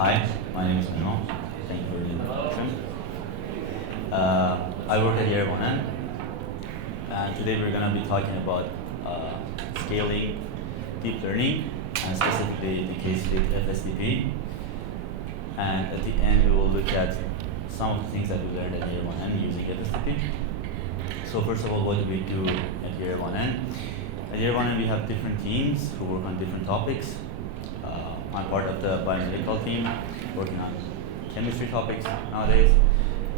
Hi, my name is Menua. Thank you for the introduction. I work at YerevaNN, and today we're going to be talking about scaling deep learning, and specifically the case with FSDP. And at the end, we will look at some of the things that we learned at YerevaNN using FSDP. So first of all, what do we do at YerevaNN? At YerevaNN, we have different teams who work on different topics. I'm part of the biomedical team, working on chemistry topics nowadays.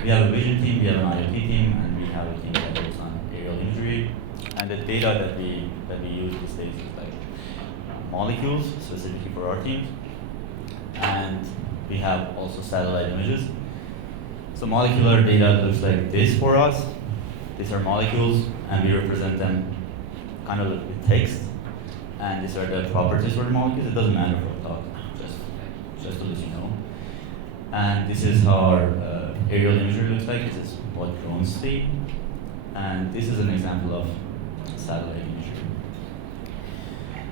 We have a vision team, we have an IoT team, and we have a team that works on aerial imagery. And the data that we use these days is like molecules, specifically for our teams. And we have also satellite images. So molecular data looks like this for us. These are molecules, and we represent them kind of with text. And these are the properties for the molecules. It doesn't matter for a talk, just to let you know. And this is how our aerial imagery looks like. This is what drones see. And this is an example of satellite imagery.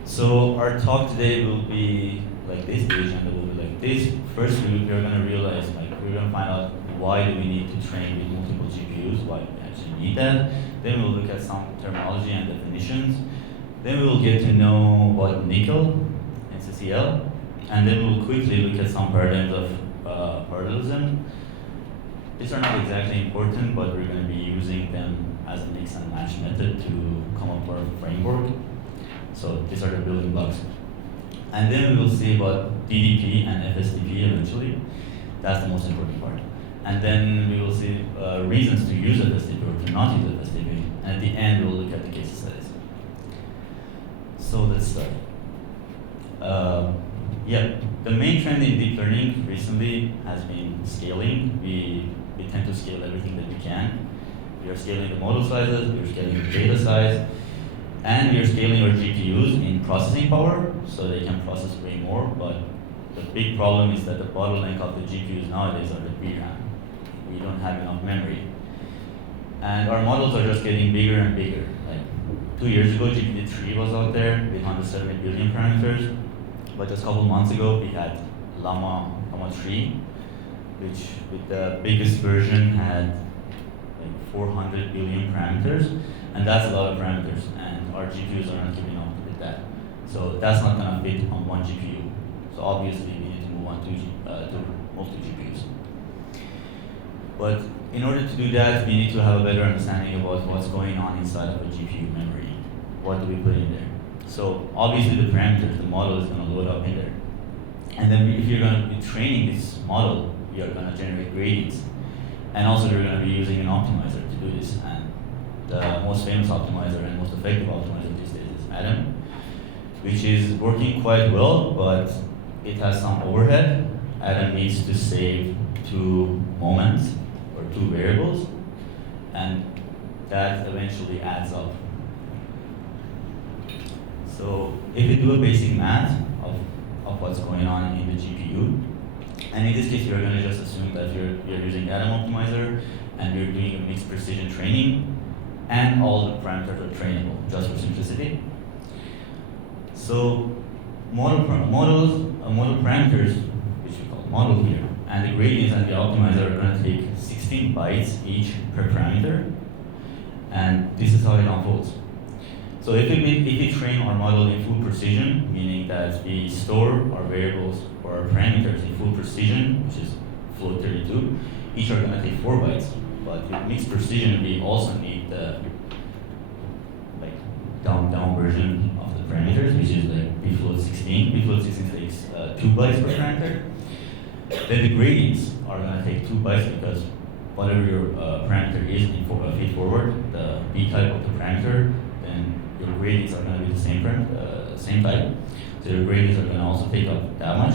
So our talk today will be like this, the agenda will be like this. First, we're going to realize, we're going to find out why do we need to train with multiple GPUs, why we actually need that. Then we'll look at some terminology and definitions. Then we will get to know what nickel and CCL, and then we'll quickly look at some paradigms of parallelism. These are not exactly important, but we're going to be using them as a mix and match method to come up with a framework. So these are the building blocks. And then we will see about DDP and FSDP eventually. That's the most important part. And then we will see reasons to use FSDP or to not use FSDP. And at the end, we'll look at the case studies. So let's start. The main trend in deep learning recently has been scaling. We tend to scale everything that we can. We are scaling the model sizes, we are scaling the data size, and we are scaling our GPUs in processing power, so they can process way more. But the big problem is that the bottleneck of the GPUs nowadays are the VRAM. We don't have enough memory. And our models are just getting bigger and bigger. 2 years ago, GPT-3 was out there with 170 billion parameters, but just a couple months ago, we had Llama 3, which with the biggest version had 400 billion parameters, and that's a lot of parameters, and our GPUs are not keeping up with that. So that's not gonna fit on one GPU. So obviously, we need to move on to multi-GPUs. But in order to do that, we need to have a better understanding about what's going on inside of a GPU memory. What do we put in there? So obviously the parameters, the model is going to load up in there. And then if you're going to be training this model, you're going to generate gradients. And also you're going to be using an optimizer to do this. And the most famous optimizer and most effective optimizer these days is Adam, which is working quite well, but it has some overhead. Adam needs to save 2 moments or 2 variables, and that eventually adds up. So if we do a basic math of what's going on in the GPU, and in this case you're going to just assume that you're using Adam optimizer and you're doing a mixed precision training, and all the parameters are trainable, just for simplicity. So model parameters, which we call model here, and the gradients and the optimizer are going to take 16 bytes each per parameter, and this is how it unfolds. So if we train our model in full precision, meaning that we store our variables or our parameters in full precision, which is float 32, each are going to take 4 bytes. But with mixed precision, we also need the down version of the parameters, which is like bfloat 16. Bfloat 16 takes 2 bytes per parameter. Then the gradients are going to take 2 bytes because whatever your parameter is in feed forward, the b type of the parameter, then your gradients are going to be the same type. So your gradients are going to also take up that much.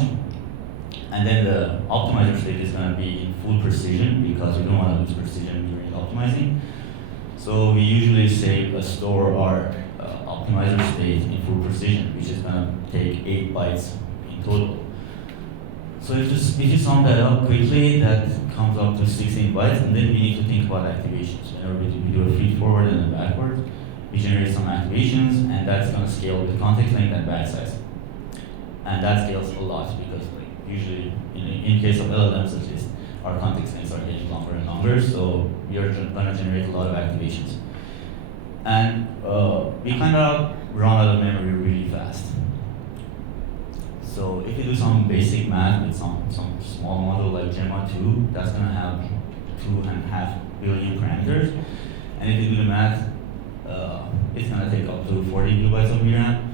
And then the optimizer state is going to be in full precision because we don't want to lose precision during optimizing. So we usually store our optimizer state in full precision, which is going to take 8 bytes in total. So if you sum that up quickly, that comes up to 16 bytes, and then we need to think about activations. Whenever we do a feed forward and then backward, we generate some activations, and that's going to scale with context length and batch size. And that scales a lot because usually, in case of LLMs at least, our context links are getting longer and longer, so we are going to generate a lot of activations. And we kind of run out of memory really fast. So if you do some basic math with some small model like Gemma 2, that's going to have 2.5 billion parameters. And if you do the math, it's going to take up to 40 gigabytes of VRAM.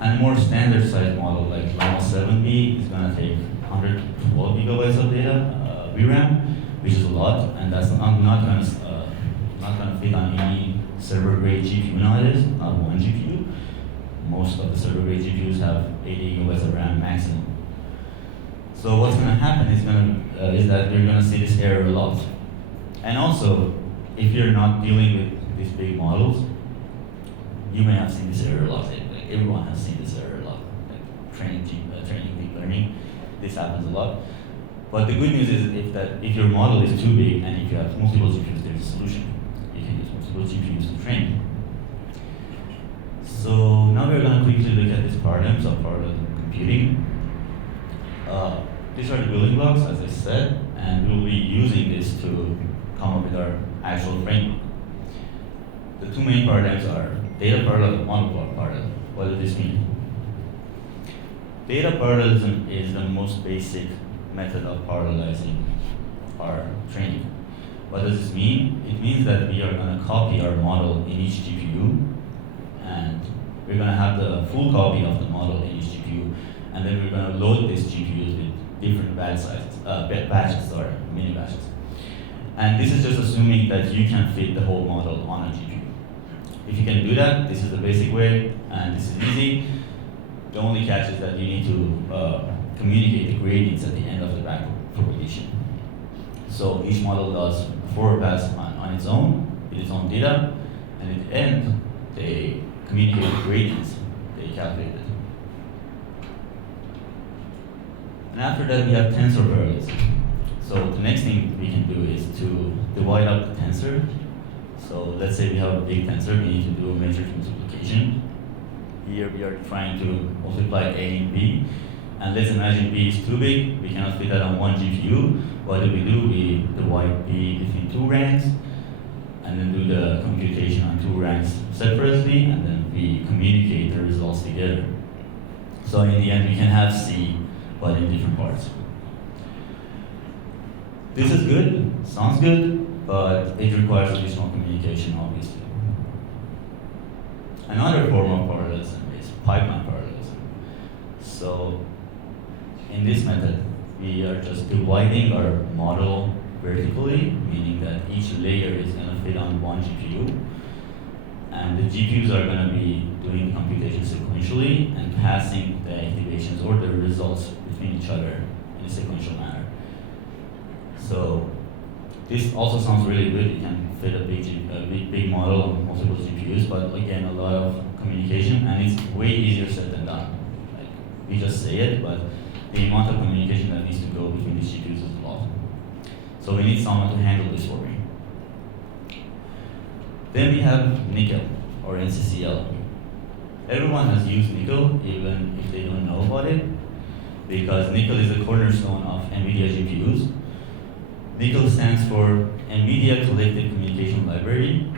And a more standard size model like Llama 7B is going to take 112 gigabytes of data, VRAM, which is a lot, and that's not going to fit on any server-grade GPU nowadays, not one GPU. Most of the server-grade GPUs have 80 gigabytes of RAM maximum. So what's going to happen is that you're going to see this error a lot. And also, if you're not dealing with these big models, you may have seen this error a lot. Like everyone has seen this error a lot. Like training deep learning, this happens a lot. But the good news is if your model is too big and if you have multiple GPUs, there's a solution. You can use multiple GPUs to train. So now we're going to quickly look at these paradigms of parallel computing. These are the building blocks, as I said, and we'll be using this to come up with our actual framework. The two main paradigms are data parallel and model parallel. What does this mean? Data parallelism is the most basic method of parallelizing our training. What does this mean? It means that we are going to copy our model in each GPU, and we're going to have the full copy of the model in each GPU, and then we're going to load these GPUs with different mini batches. And this is just assuming that you can fit the whole model on a GPU. If you can do that, this is the basic way, and this is easy. The only catch is that you need to communicate the gradients at the end of the back propagation. So each model does a forward pass on its own, with its own data, and at the end, they communicate the gradients they calculated. And after that, we have tensor parallelism. So the next thing we can do is to divide up the tensor. So let's say we have a big tensor, we need to do a matrix multiplication. Here we are trying to multiply A and B. And let's imagine B is too big, we cannot fit that on one GPU. What do? We divide B between two ranks, and then do the computation on two ranks separately, and then we communicate the results together. So in the end, we can have C, but in different parts. This is good, sounds good, but it requires additional communication, obviously. Another form of parallelism is pipeline parallelism. So in this method, we are just dividing our model vertically, meaning that each layer is going to fit on one GPU. And the GPUs are going to be doing the computation sequentially and passing the activations or the results between each other in a sequential manner. So this also sounds really good. You can fit a big model on multiple GPUs, but again, a lot of communication, and it's way easier said than done. Like, we just say it, but the amount of communication that needs to go between these GPUs is a lot. So we need someone to handle this for me. Then we have nickel, or NCCL. Everyone has used nickel, even if they don't know about it, because nickel is the cornerstone of NVIDIA GPUs. Nickel stands for NVIDIA Collective Communication Library,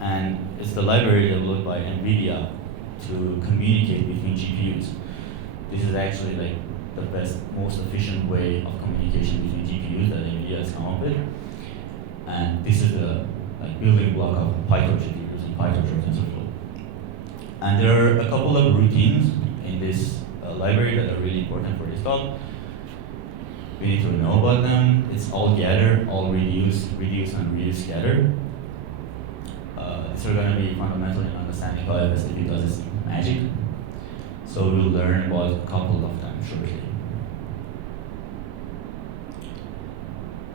and it's the library developed by NVIDIA to communicate between GPUs. This is actually like the best, most efficient way of communication between GPUs that NVIDIA has come up with. And this is the building block of PyTorch GPUs and PyTorch or TensorFlow. And there are a couple of routines in this library that are really important for this talk. We need to know about them. It's all gather, all reduce, and reduce gather. These are going to be fundamental in understanding how FSDP does its magic. So we'll learn about a couple of them shortly.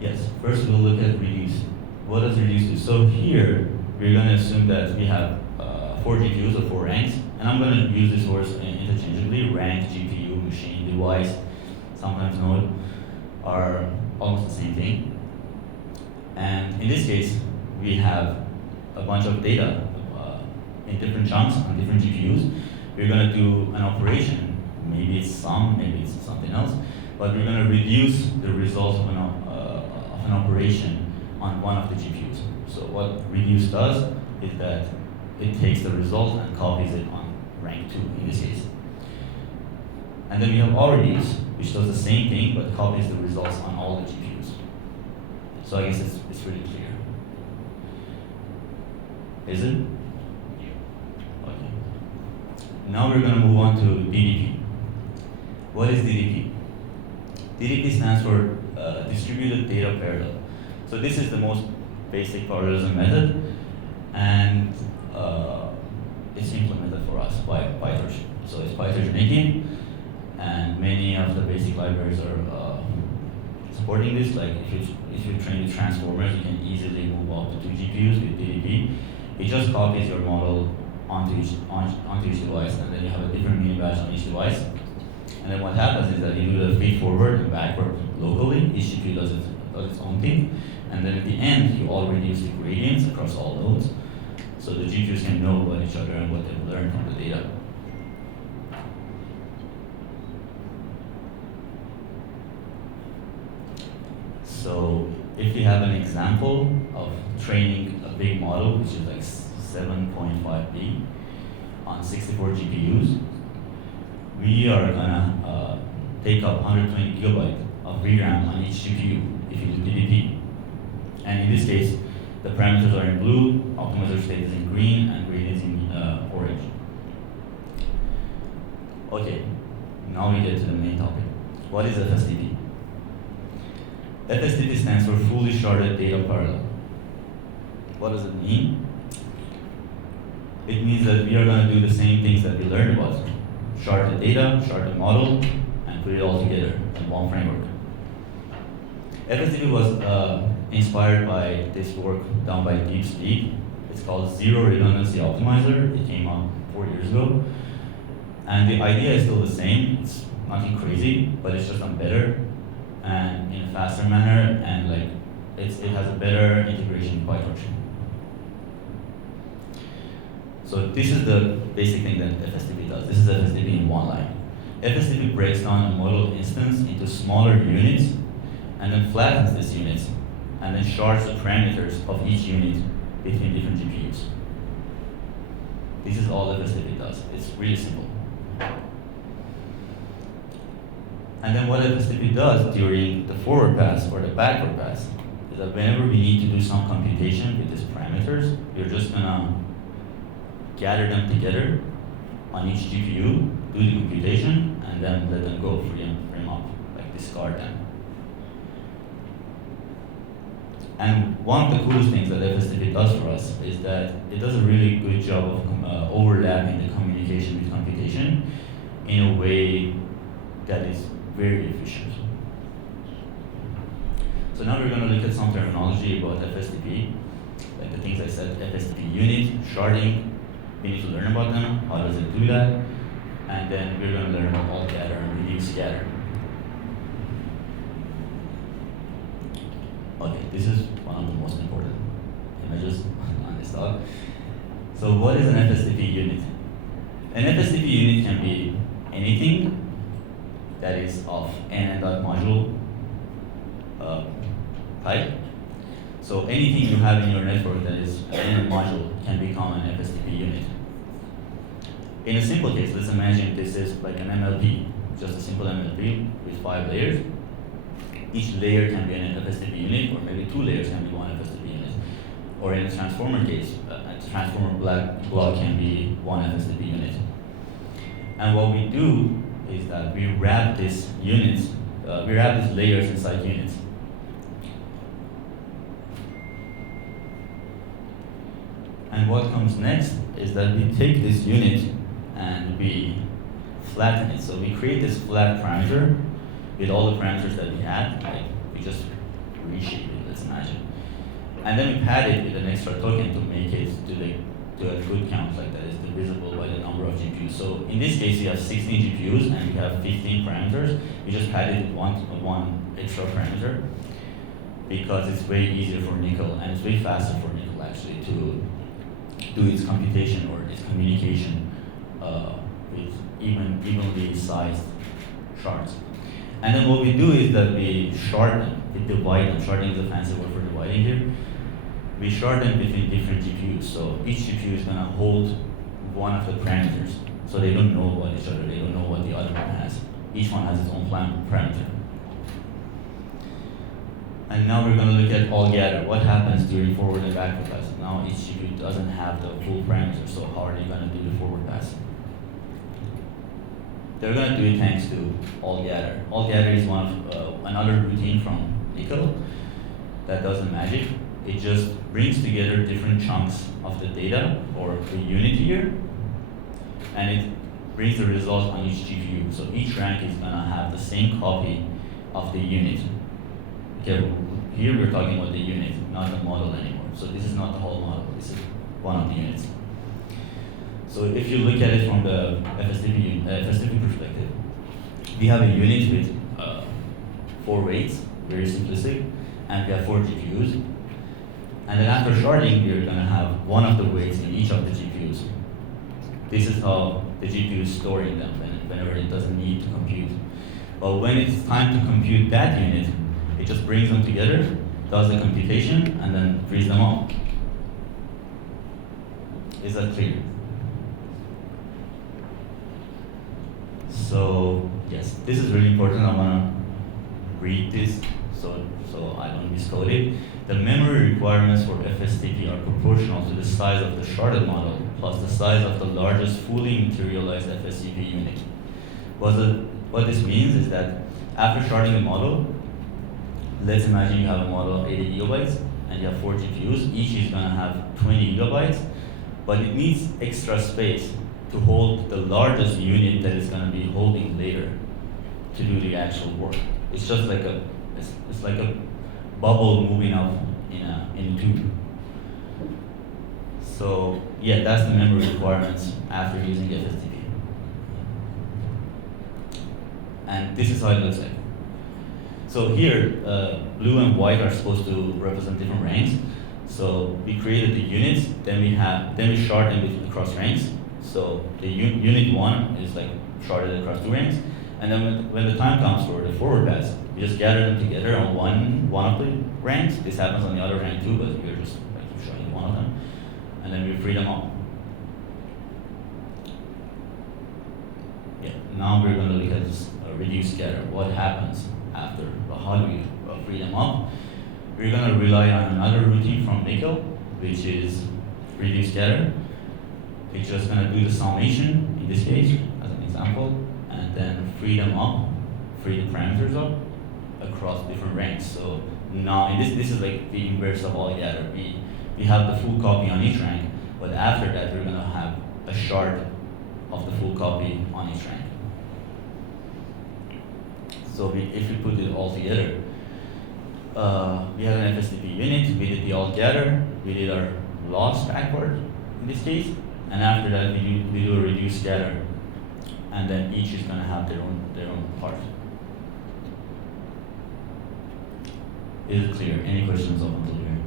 Yes, first we'll look at reduce. What does reduce do? So here, we're going to assume that we have 4 GPUs or 4 ranks, and I'm going to use these words interchangeably. Rank, GPU, machine, device, sometimes node, are almost the same thing. And in this case, we have a bunch of data in different chunks on different GPUs. We're going to do an operation. Maybe it's sum, maybe it's something else. but we're going to reduce the result of an operation on one of the GPUs. So what reduce does is that it takes the result and copies it on rank 2 in this case. And then we have reduce, which does the same thing but copies the results on all the GPUs. So I guess it's really clear. Is it? Okay. Now we're going to move on to DDP. What is DDP? DDP stands for Distributed Data Parallel. So this is the most basic parallelism method, and it's implemented for us by Bedrosian. So it's Bedrosian 18, and many of the basic libraries are supporting this. Like if you train with transformers, you can easily move up to 2 GPUs with DDP. It just copies your model onto each device, and then you have a different mini batch on each device. And then what happens is that you do the feed forward and backward locally. Each GPU does its own thing. And then at the end, you all reduce the gradients across all nodes. So the GPUs can know about each other and what they've learned from the data. So if you have an example of training a big model, which is like 7.5B on 64 GPUs, we are gonna take up 120 gigabyte of VRAM on each GPU if you do DDP. And in this case, the parameters are in blue, optimizer state is in green, and gradient is in orange. Okay, now we get to the main topic. What is FSDP? FSDP stands for Fully Sharded Data Parallel. What does it mean? It means that we are going to do the same things that we learned about. Shard the data, shard the model, and put it all together in one framework. FSDP was inspired by this work done by DeepSpeak. It's called Zero Redundancy Optimizer. It came out 4 years ago. And the idea is still the same. It's nothing crazy, but it's just done better and in a faster manner, and like it has a better integration with Bedrosian. So this is the basic thing that FSDP does. This is FSDP in one line. FSDP breaks down a model instance into smaller units and then flattens these units and then shards the parameters of each unit between different GPUs. This is all FSDP does. It's really simple. And then what FSDP does during the forward pass or the backward pass is that whenever we need to do some computation with these parameters, we're just gonna gather them together on each GPU, do the computation, and then let them go, frame up, like discard them. And one of the coolest things that FSDP does for us is that it does a really good job of overlapping the communication with computation in a way that is very efficient. So now we're going to look at some terminology about FSDP, like the things I said, FSDP unit, sharding. We need to learn about them, how does it do that, and then we're going to learn about all gather and reduce gather. Okay, this is one of the most important images on this talk. So what is an FSDP unit? An FSDP unit can be anything that is of NN.module type. So anything you have in your network that is an NN module can become an FSDP unit. In a simple case, let's imagine this is like an MLP, just a simple MLP with 5 layers. Each layer can be an FSDP unit, or maybe 2 layers can be one FSDP unit. Or in a transformer case, a transformer block can be one FSDP unit. And what we do is that we wrap these units, we wrap these layers inside units. And what comes next is that we take this unit and we flatten it. So we create this flat parameter with all the parameters that we had. Like we just reshape it, let's imagine. And then we pad it with an extra token to make it to a good count, like that is divisible by the number of GPUs. So in this case, we have 16 GPUs and we have 15 parameters. We just padded it with one extra parameter because it's way easier for Nickel and it's way faster for Nickel actually to do its computation or its communication with evenly sized shards. And then what we do is that we shard them, we divide them. Sharding is a fancy word for dividing here. We shard them between different GPUs. So each GPU is gonna hold one of the parameters. So they don't know about each other, they don't know what the other one has. Each one has its own parameter. And now we're going to look at all gather. What happens during forward and backward pass? Now each GPU doesn't have the full parameter, so how are they going to do the forward pass? They're going to do it thanks to all gather. All gather is one of another routine from Nickel that does the magic. It just brings together different chunks of the data or the unit here, and it brings the result on each GPU. So each rank is going to have the same copy of the unit. Okay, here we're talking about the unit, not the model anymore. So this is not the whole model, this is one of the units. So if you look at it from the FSDP perspective, we have a unit with 4 weights, very simplistic, and we have 4 GPUs. And then after sharding, we're going to have one of the weights in each of the GPUs. This is how the GPU is storing them whenever it doesn't need to compute. But when it's time to compute that unit, it just brings them together, does the computation, and then frees them up. Is that clear? So, yes, this is really important. I want to read this so I don't miscode it. The memory requirements for FSDP are proportional to the size of the sharded model plus the size of the largest fully materialized FSDP unit. What this means is that after sharding the model, let's imagine you have a model of 80 gigabytes and you have 4 GPUs. Each is going to have 20 gigabytes, but it needs extra space to hold the largest unit that it's going to be holding later to do the actual work. It's just like it's like a bubble moving up in a tube. So yeah, that's the memory requirements after using FSDP. And this is how it looks like. So here, blue and white are supposed to represent different ranks. So we created the units, then we shard them across ranks. So the unit 1 is like sharded across 2 ranks, and then when the time comes for the forward pass, we just gather them together on one of the ranks. This happens on the other rank too, but we're just like showing one of them, and then we free them up. Yeah. Now we're going to look at this reduce gather. What happens after? How do we free them up? We're going to rely on another routine from Nickel, which is reduce gather. It's just going to do the summation, in this case, as an example, and then free them up, free the parameters up across different ranks. So now, this is like the inverse of all gather. We have the full copy on each rank, but after that, we're going to have a shard of the full copy on each rank. So if we put it all together, we have an FSDP unit, we did the all gather, we did our loss backward in this case, and after that we do a reduce gather, and then each is going to have their own part. Is it clear? Any questions up until here?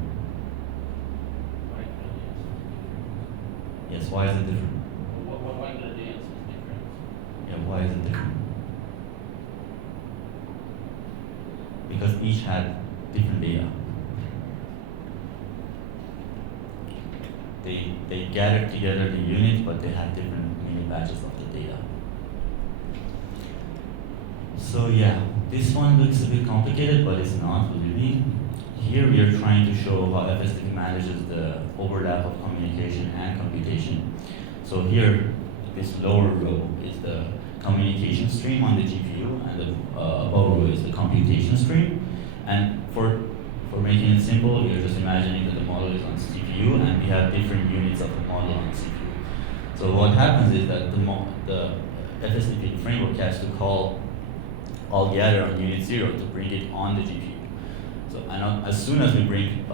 Yes, why is it different? Why the dance is different? Yeah, why is it different? Because each had different data. They gathered together the unit, but they had different mini batches of the data. So yeah, this one looks a bit complicated, but it's not, believe me. Here we are trying to show how FSDP manages the overlap of communication and computation. So here, this lower row is the communication stream on the GPU, and the upper row is the computation stream. And for making it simple, we are just imagining that the model is on CPU, and we have different units of the model on CPU. So what happens is that the FSDP framework has to call all gather on unit 0 to bring it on the GPU. So as soon as we bring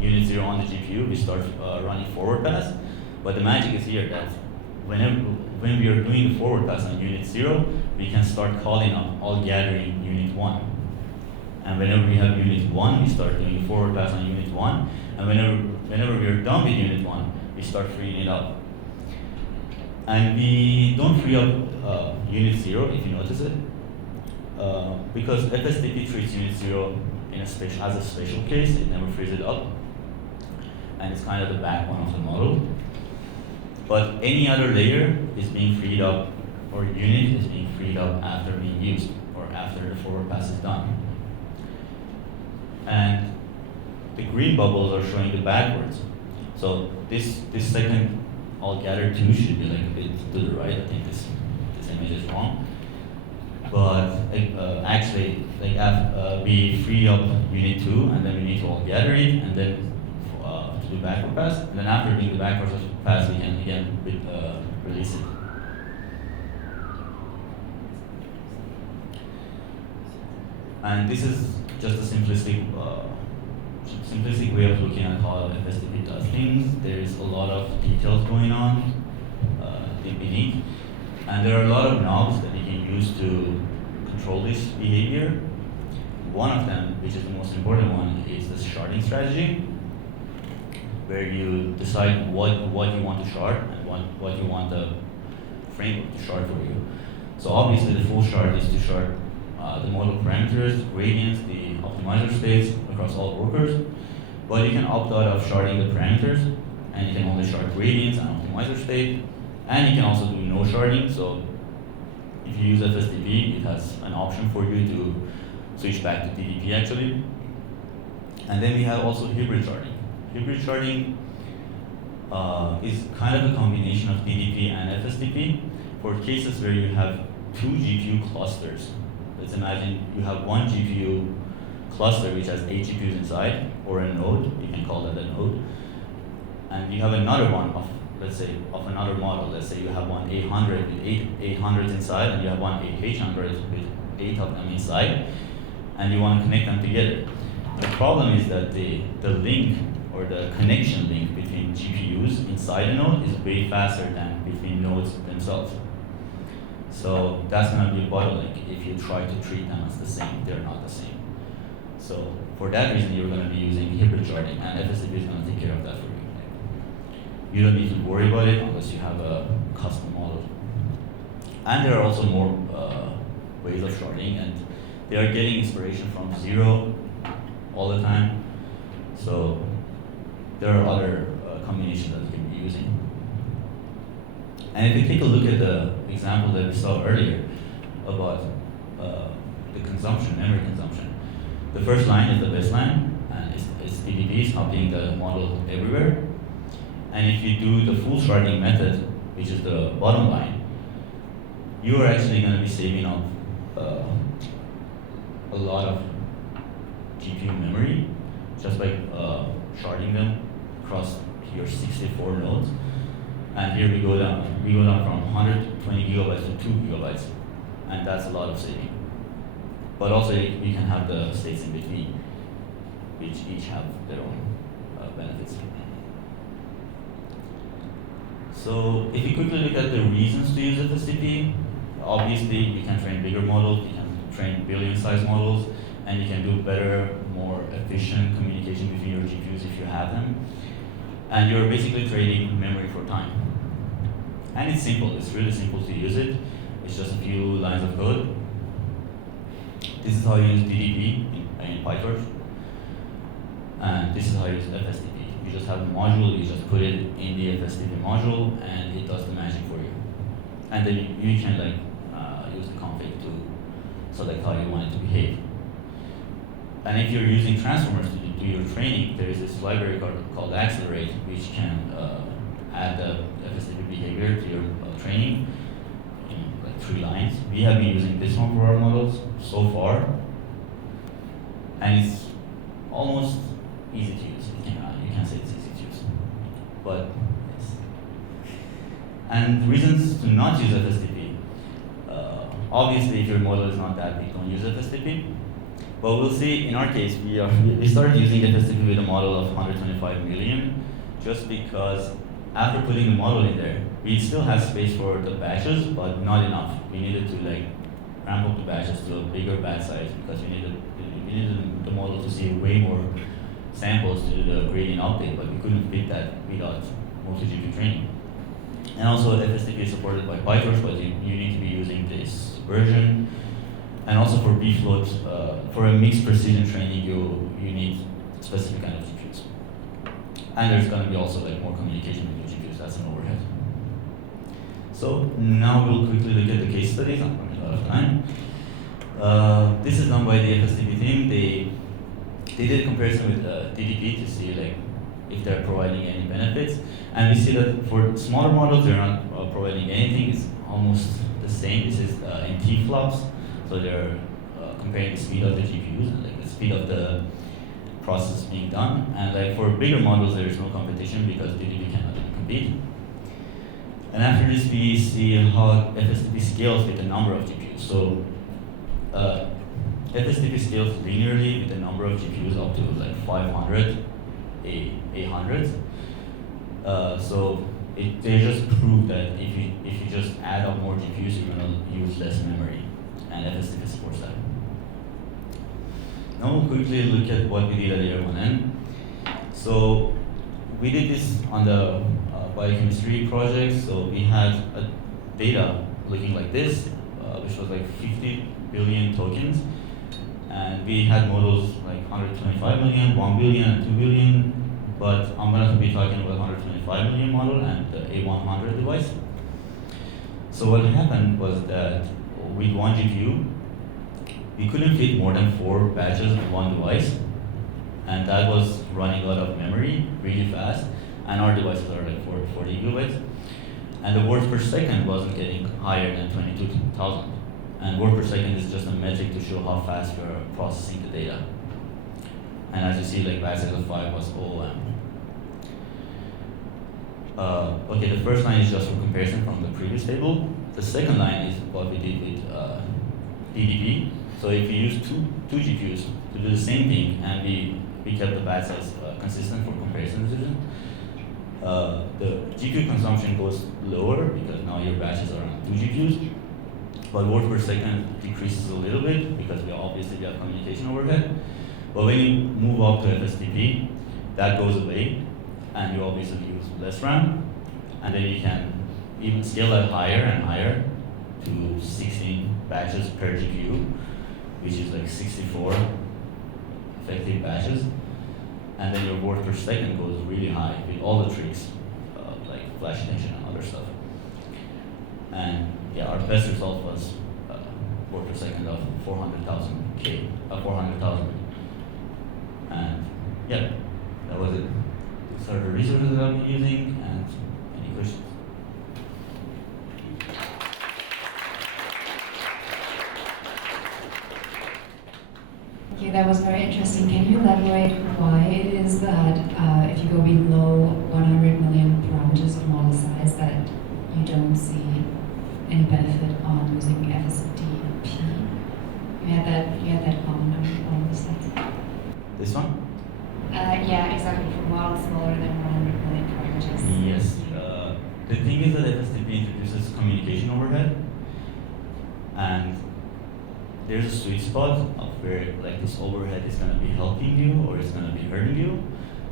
unit 0 on the GPU, we start running forward pass. But the magic is here that when we are doing the forward pass on unit 0, we can start calling on all gathering unit 1. And whenever we have unit 1, we start doing the forward pass on unit 1. And whenever we are done with unit 1, we start freeing it up. And we don't free up unit 0, if you notice it. because FSDP treats unit 0 in a special, as a special case, it never frees it up, and it's kind of the backbone of the model. But any other layer is being freed up, or unit is being freed up after being used, or after the forward pass is done. And the green bubbles are showing the backwards. So this second all gather 2 should be like a bit to the right. I think this image is wrong. But actually, like we free up unit 2, and then we need to all gather it, and then to do backward pass. And then after doing the backward pass, we can again release it. And this is just a simplistic way of looking at how FSDP does things. There is a lot of details going on beneath, and there are a lot of knobs that you can use to control this behavior. One of them, which is the most important one, is the sharding strategy, where you decide what you want to shard and what you want the framework to shard for you. So obviously the full shard is to shard the model parameters, gradients, the optimizer states across all workers. But you can opt out of sharding the parameters, and you can only shard gradients and optimizer state. And you can also do no sharding. So if you use FSDP, it has an option for you to switch back to DDP actually. And then we have also hybrid sharding. Hybrid sharding is kind of a combination of DDP and FSDP for cases where you have 2 GPU clusters. Let's imagine you have one GPU cluster which has 8 GPUs inside, or a node, you can call that a node. And you have another one of, let's say, of another model. Let's say you have one 800 with 800s inside, and you have one 800 with 8 of them inside, and you want to connect them together. The problem is that the link, or the connection link between GPUs inside a node is way faster than between nodes themselves. So that's going to be a bottleneck if you try to treat them as the same. They're not the same. So for that reason, you're going to be using hybrid sharding, and FSDP is going to take care of that for you. You don't need to worry about it unless you have a custom model. And there are also more ways of sharding, and they are getting inspiration from 0 all the time. So there are other combinations that you can be using. And if you take a look at the example that we saw earlier about the consumption, memory consumption, the first line is the best line, and it's DDP, it's copying the model everywhere. And if you do the full sharding method, which is the bottom line, you are actually going to be saving up a lot of GPU memory just by sharding them across your 64 nodes. And here we go down from 120 gigabytes to 2 gigabytes, and that's a lot of saving. But also you can have the states in between, which each have their own benefits. So if you quickly look at the reasons to use FSDP, obviously you can train bigger models, you can train billion-size models, and you can do better, more efficient communication between your GPUs if you have them. And you're basically trading memory for time. And it's simple, it's really simple to use it. It's just a few lines of code. This is how you use DDP in PyTorch. And this is how you use FSDP. You just have a module, you just put it in the FSDP module, and it does the magic for you. And then you can use the config to select how you want it to behave. And if you're using transformers to do your training, there is this library called Accelerate, which can add the FSDP behavior to your training in like 3 lines. We have been using this one for our models so far, and it's almost easy to use. You can say it's easy to use, but yes. And the reasons to not use FSDP, obviously if your model is not that big, don't use FSDP. But we'll see, in our case, we started using FSDP with a model of 125 million, just because after putting the model in there, we still have space for the batches, but not enough. We needed to ramp up the batches to a bigger batch size, because we needed the model to see way more samples to do the gradient update, but we couldn't fit that without multi-GPU training. And also FSDP is supported by PyTorch, but you need to be using this version. And also for B-float, for a mixed precision training, you need specific kind of GPUs. And there's going to be also like more communication with your GPUs. That's an overhead. So now we'll quickly look at the case studies. I'm running out of time. This is done by the FSDP team. They did a comparison with DDP to see like if they're providing any benefits, and we see that for smaller models they're not providing anything. It's almost the same. This is in T-flops, so they're comparing the speed of the GPUs and like the speed of the process being done. And like for bigger models, there is no competition because DDP cannot compete. And after this, we see how FSDP scales with the number of GPUs. So FSDP scales linearly with the number of GPUs up to like 500, 800. So they just prove that if you just add up more GPUs, you're gonna use less memory, and FSDP supports that. Now we'll quickly look at what we did at YerevaNN. So we did this on the biochemistry project. So we had data looking like this, which was like 50 billion tokens. And we had models like 125 million, 1 billion, and 2 billion. But I'm going to be talking about 125 million model and the A100 device. So what happened was that with one GPU, we couldn't fit more than 4 batches in one device. And that was running out of memory really fast. And our devices are like 40 gigabytes. And the words per second wasn't getting higher than 22,000. And word per second is just a metric to show how fast you're processing the data. And as you see, like batch size of 5 was OOM. Okay, the first line is just for comparison from the previous table. The second line is what we did with DDP. So if you use two GPUs to do the same thing, and we kept the batch size consistent for comparison decision, the GPU consumption goes lower because now your batches are on 2 GPUs. But word per second decreases a little bit because we obviously have communication overhead. But when you move up to FSDP, that goes away, and you obviously use less RAM, and then you can even scale that higher and higher to 16 batches per GPU, which is like 64 effective batches. And then your word per second goes really high with all the tricks, like flash attention and other stuff. And yeah, our best result was word per second of 400,000. And yeah, that was it. These are the resources that I've been using, and any questions? Okay, that was very interesting. Can you elaborate why it is that if you go below 100 million parameters of model size that you don't see any benefit on using FSDP? You had that comment on the slides. This one? Yeah, exactly. For models smaller than 100 million parameters. Yes. The thing is that FSDP introduces communication overhead, and there's a sweet spot of where like this overhead is going to be helping you or it's going to be hurting you.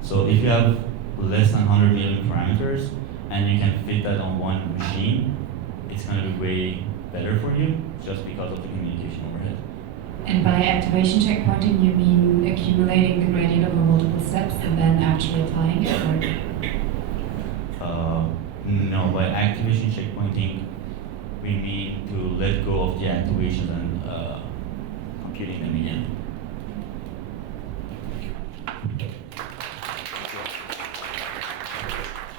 So if you have less than 100 million parameters and you can fit that on one machine, it's going to be way better for you just because of the communication overhead. And by activation checkpointing, you mean